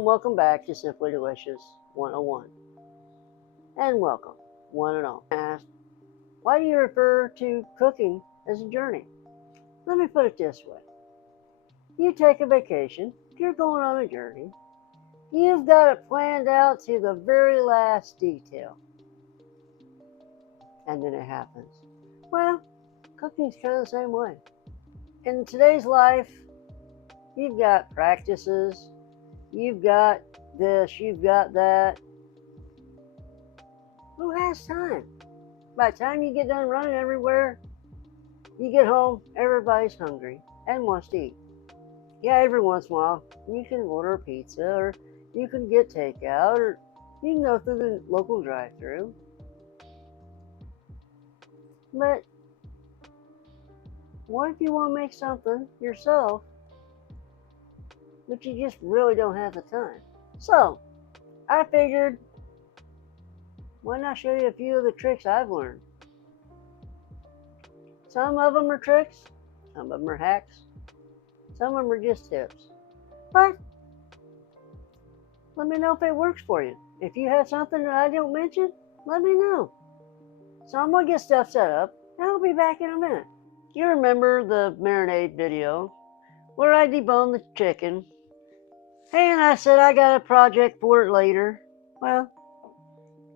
and welcome back to Simply Delicious 101. And welcome, one and all. Ask, why do you refer to cooking as a journey? Let me put it this way. You take a vacation, you're going on a journey, you've got it planned out to the very last detail. And then it happens. Well, cooking's kind of the same way. In today's life, you've got practices, you've got this, you've got that. Who has time? By the time you get done running everywhere, you get home, everybody's hungry and wants to eat. Yeah, every once in a while, you can order a pizza, or you can get takeout, or you can go through the local drive-thru. But what if you want to make something yourself, but you just really don't have the time? So, I figured, why not show you a few of the tricks I've learned? Some of them are tricks, some of them are hacks, some of them are just tips. But let me know if it works for you. If you have something that I don't mention, let me know. So I'm going to get stuff set up, and I'll be back in a minute. You remember the marinade video where I deboned the chicken, and I said I got a project for it later? Well,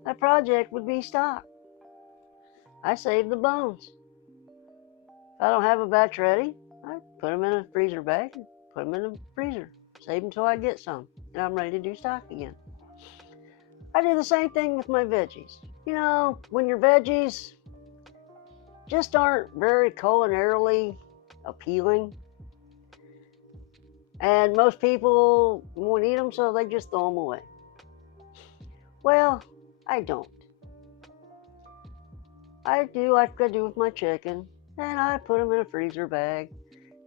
that project would be stock. I saved the bones. If I don't have a batch ready, I put them in a freezer bag and put them in the freezer. Save them until I get some, and I'm ready to do stock again. I do the same thing with my veggies. You know, when your veggies just aren't very culinarily appealing, and most people won't eat them, so they just throw them away. Well, I don't. I do like I do with my chicken, and I put them in a freezer bag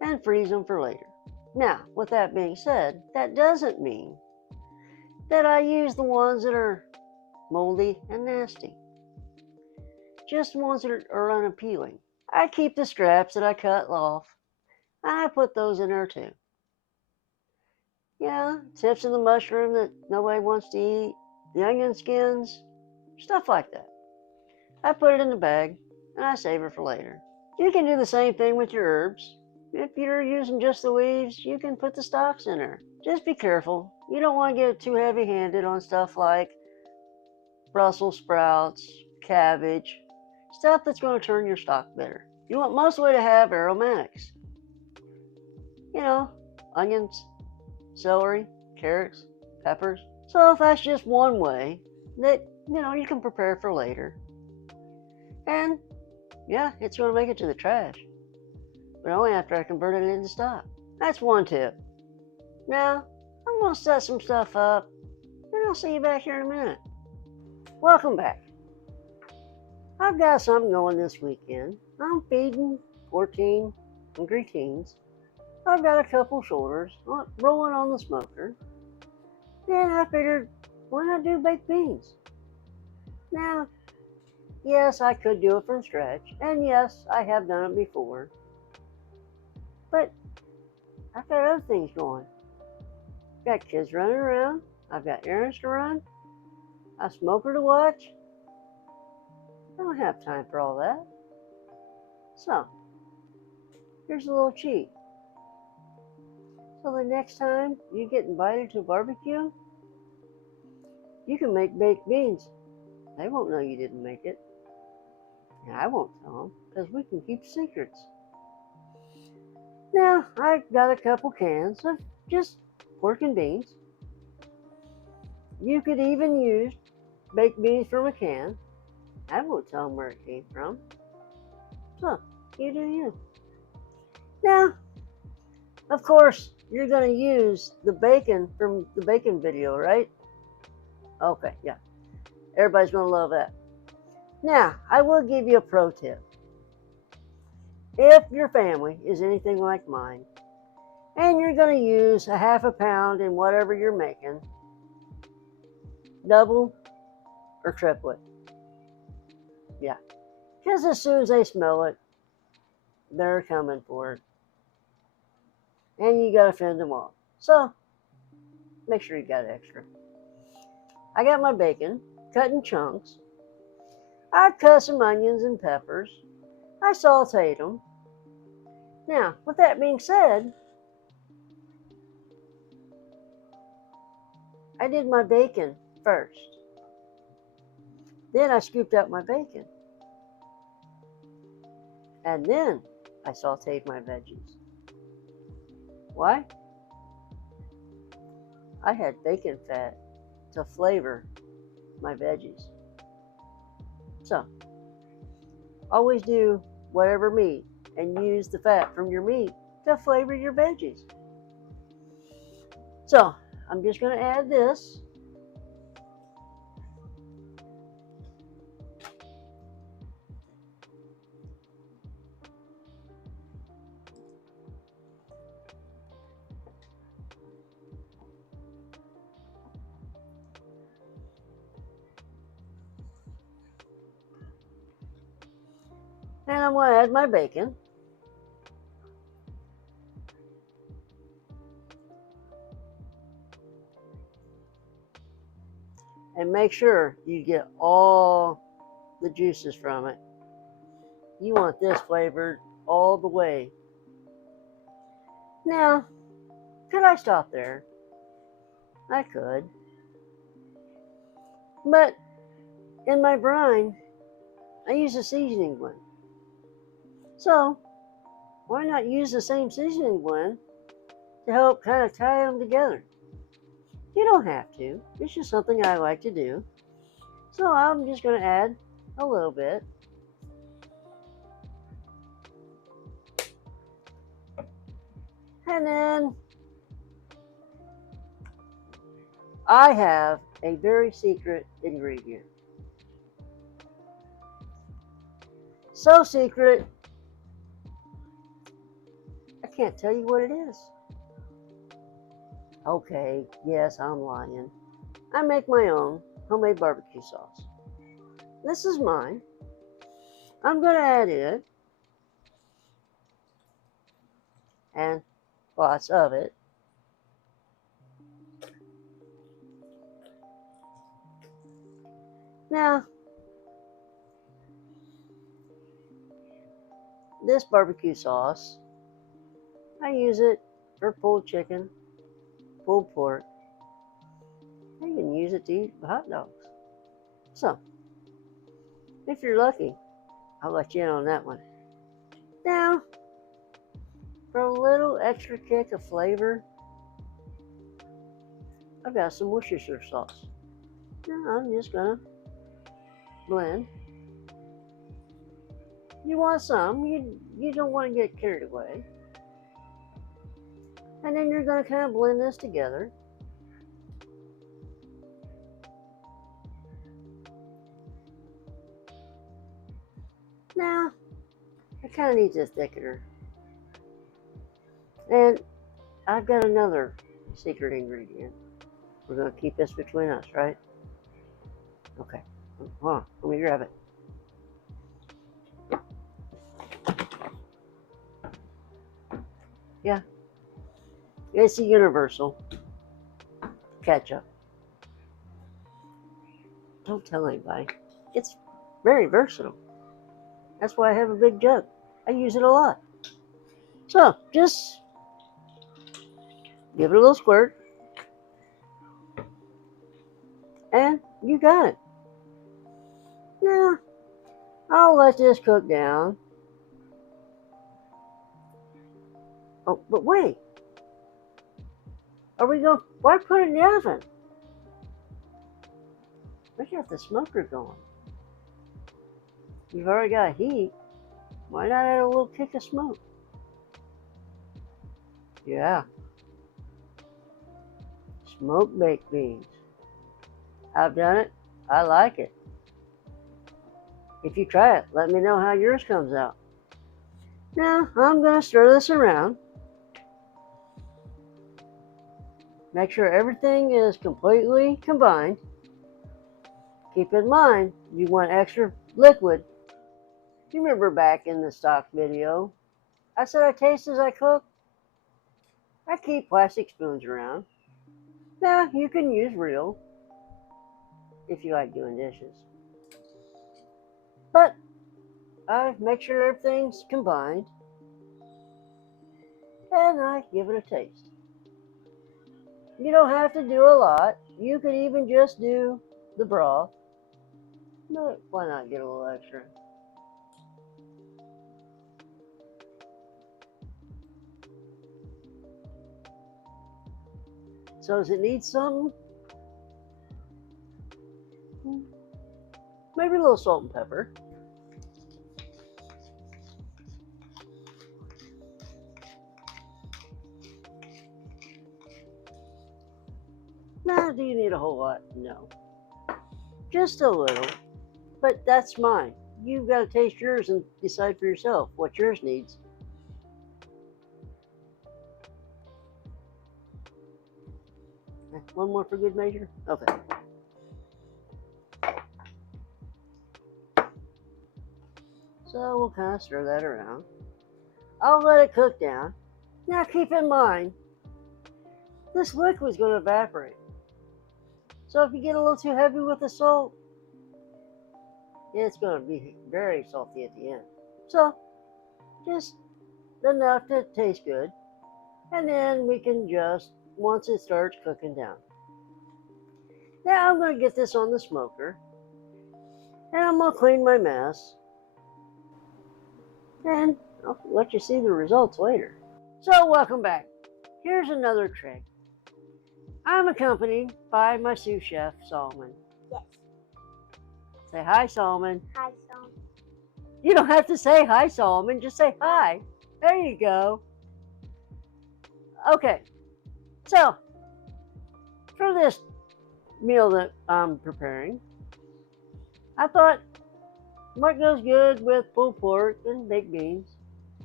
and freeze them for later. Now, with that being said, that doesn't mean that I use the ones that are moldy and nasty. Just ones that are unappealing. I keep the scraps that I cut off, and I put those in there too. Yeah, tips of the mushroom that nobody wants to eat, the onion skins, stuff like that. I put it in the bag, and I save it for later. You can do the same thing with your herbs. If you're using just the leaves, you can put the stalks in there. Just be careful. You don't want to get too heavy-handed on stuff like Brussels sprouts, cabbage, stuff that's going to turn your stock bitter. You want mostly to have aromatics. You know, onions, celery, carrots, peppers. So if that's just one way that, you can prepare for later. And yeah, it's going to make it to the trash, but only after I convert it into stock. That's one tip. Now, I'm going to set some stuff up, and I'll see you back here in a minute. Welcome back. I've got something going this weekend. I'm feeding 14 hungry teens. I've got a couple shoulders rolling on the smoker. And I figured, why not do baked beans? Now, yes, I could do it from scratch, and yes, I have done it before. But I've got other things going. I've got kids running around. I've got errands to run. A smoker to watch. I don't have time for all that. So, here's a little cheat. So the next time you get invited to a barbecue, you can make baked beans. They won't know you didn't make it. And I won't tell them, because we can keep secrets. Now, I've got a couple cans of just pork and beans. You could even use baked beans from a can. I won't tell them where it came from. So, you do you. Now, of course, you're going to use the bacon from the bacon video, right? Okay, yeah. Everybody's going to love that. Now, I will give you a pro tip. If your family is anything like mine, and you're going to use a half a pound in whatever you're making, double or triple it. Yeah. Because as soon as they smell it, they're coming for it. And you got to fend them off. So, Make sure you got extra. I got my bacon cut in chunks. I cut some onions and peppers. I sauteed them. Now, with that being said, I did my bacon first. Then I scooped out my bacon. And then I sauteed my veggies. Why? I had bacon fat to flavor my veggies. So, always do whatever meat and use the fat from your meat to flavor your veggies. So, I'm just going to add this. And I'm going to add my bacon. And make sure you get all the juices from it. You want this flavored all the way. Now, could I stop there? I could. But in my brine, I use a seasoning blend. So, why not use the same seasoning blend to help kind of tie them together? You don't have to. It's just something I like to do. So I'm just going to add a little bit. And then I have a very secret ingredient. So secret, I can't tell you what it is. Okay, yes, I'm lying. I make my own homemade barbecue sauce. This is mine. I'm going to add it. And lots of it. Now, this barbecue sauce, I use it for pulled chicken, pulled pork. I even use it to eat hot dogs. So, if you're lucky, I'll let you in on that one. Now, for a little extra kick of flavor, I've got some Worcestershire sauce. Now, I'm just gonna blend. You want some, you don't want to get carried away. And then you're gonna kind of blend this together. Now, it kind of needs a thickener. And I've got another secret ingredient. We're going to keep this between us, right? Okay. Hold on. Let me grab it. Yeah. It's a universal ketchup. Don't tell anybody. It's very versatile. That's why I have a big jug. I use it a lot. So, just give it a little squirt. And you got it. Now, I'll let this cook down. Oh, but wait. Why put it in the oven? We got the smoker going. You've already got heat. Why not add a little kick of smoke? Yeah. Smoked baked beans. I've done it. I like it. If you try it, let me know how yours comes out. Now, I'm going to stir this around. Make sure everything is completely combined. Keep in mind, you want extra liquid. You remember back in the stock video, I said I taste as I cook. I keep plastic spoons around. Now, you can use real if you like doing dishes. But I make sure everything's combined and I give it a taste. You don't have to do a lot. You could even just do the broth. But why not get a little extra? So does it need something? Maybe a little salt and pepper. Now, do you need a whole lot? No. Just a little. But that's mine. You've got to taste yours and decide for yourself what yours needs. One more for good measure? Okay. So we'll kind of stir that around. I'll let it cook down. Now keep in mind, this liquid's going to evaporate. So if you get a little too heavy with the salt, it's going to be very salty at the end. So just enough to taste good. And then we can just, once it starts cooking down. Now I'm going to get this on the smoker. And I'm going to clean my mess. And I'll let you see the results later. So welcome back. Here's another trick. I'm accompanied by my sous chef, Solomon. Yes. Say hi, Solomon. Hi, Solomon. You don't have to say hi, Solomon. Just say hi. There you go. Okay. So, for this meal that I'm preparing, I thought, what goes good with pulled pork and baked beans?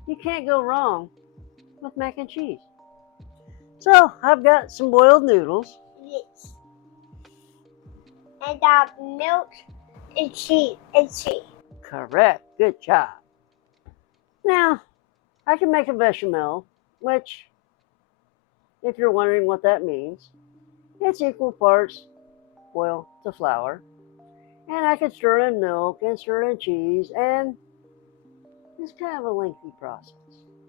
You can't go wrong with mac and cheese. So, I've got some boiled noodles. Yes. And milk and cheese. Correct. Good job. Now, I can make a bechamel, which, if you're wondering what that means, it's equal parts oil to flour. And I could stir in milk and stir in cheese, and it's kind of a lengthy process.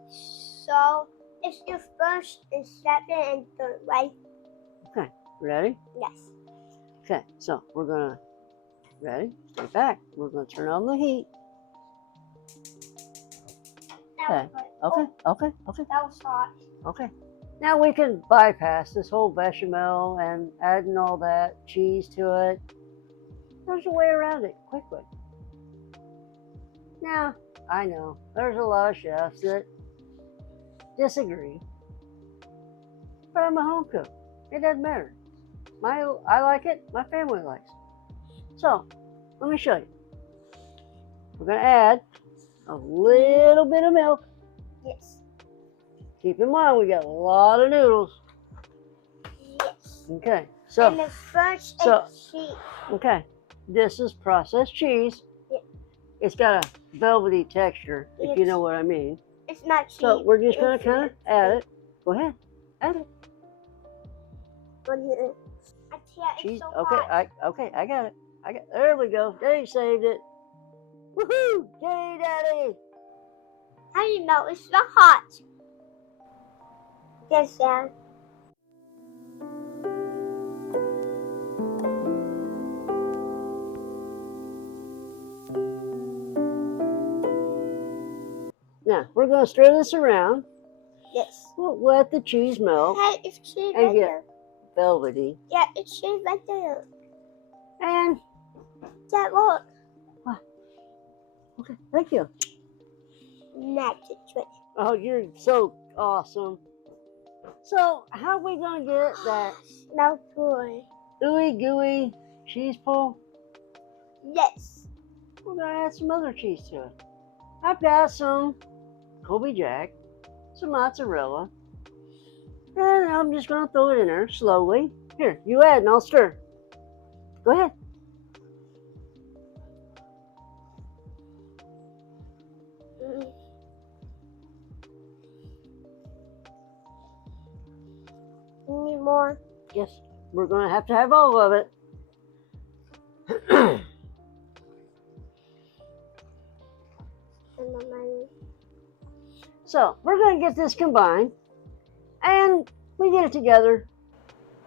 So, it's your first and second and third, right? Okay, ready? Yes. Okay, so we're gonna, ready? Stay back. We're gonna turn on the heat. Okay, okay. That was hot. Okay. Now we can bypass this whole bechamel and adding all that cheese to it. There's a way around it, quickly. Now, I know there's a lot of chefs that disagree, but I'm a home cook. It doesn't matter. I like it, my family likes it. So, let me show you. We're going to add a little bit of milk. Yes. Keep in mind, we got a lot of noodles. Yes. Okay, so. And the first and cheese. Okay, this is processed cheese. Yeah. It's got a velvety texture, if you know what I mean. It's not cheese. So we're just going to kind of add it. Go ahead, add it. Cheese. So Okay, I got it. There we go. Daddy saved it. Woohoo! Yay, Daddy! How do you know it's so hot? Yes, Sam. Now we're going to stir this around. Yes. We'll let the cheese melt. Hey, it's cheese and right get there. Velvety. Yeah, it's cheese right there. And Dad, look. what? Okay, thank you. Magic trick. Oh, you're so awesome. So, how are we going to get that Smells good. ooey gooey cheese pull? Yes. We're going to add some other cheese to it. I've got some Colby Jack, some mozzarella, and I'm just going to throw it in there slowly. Here, you add and I'll stir. Go ahead. Need more? Yes. we're going to have all of it. So we're going to get this combined, and we get it together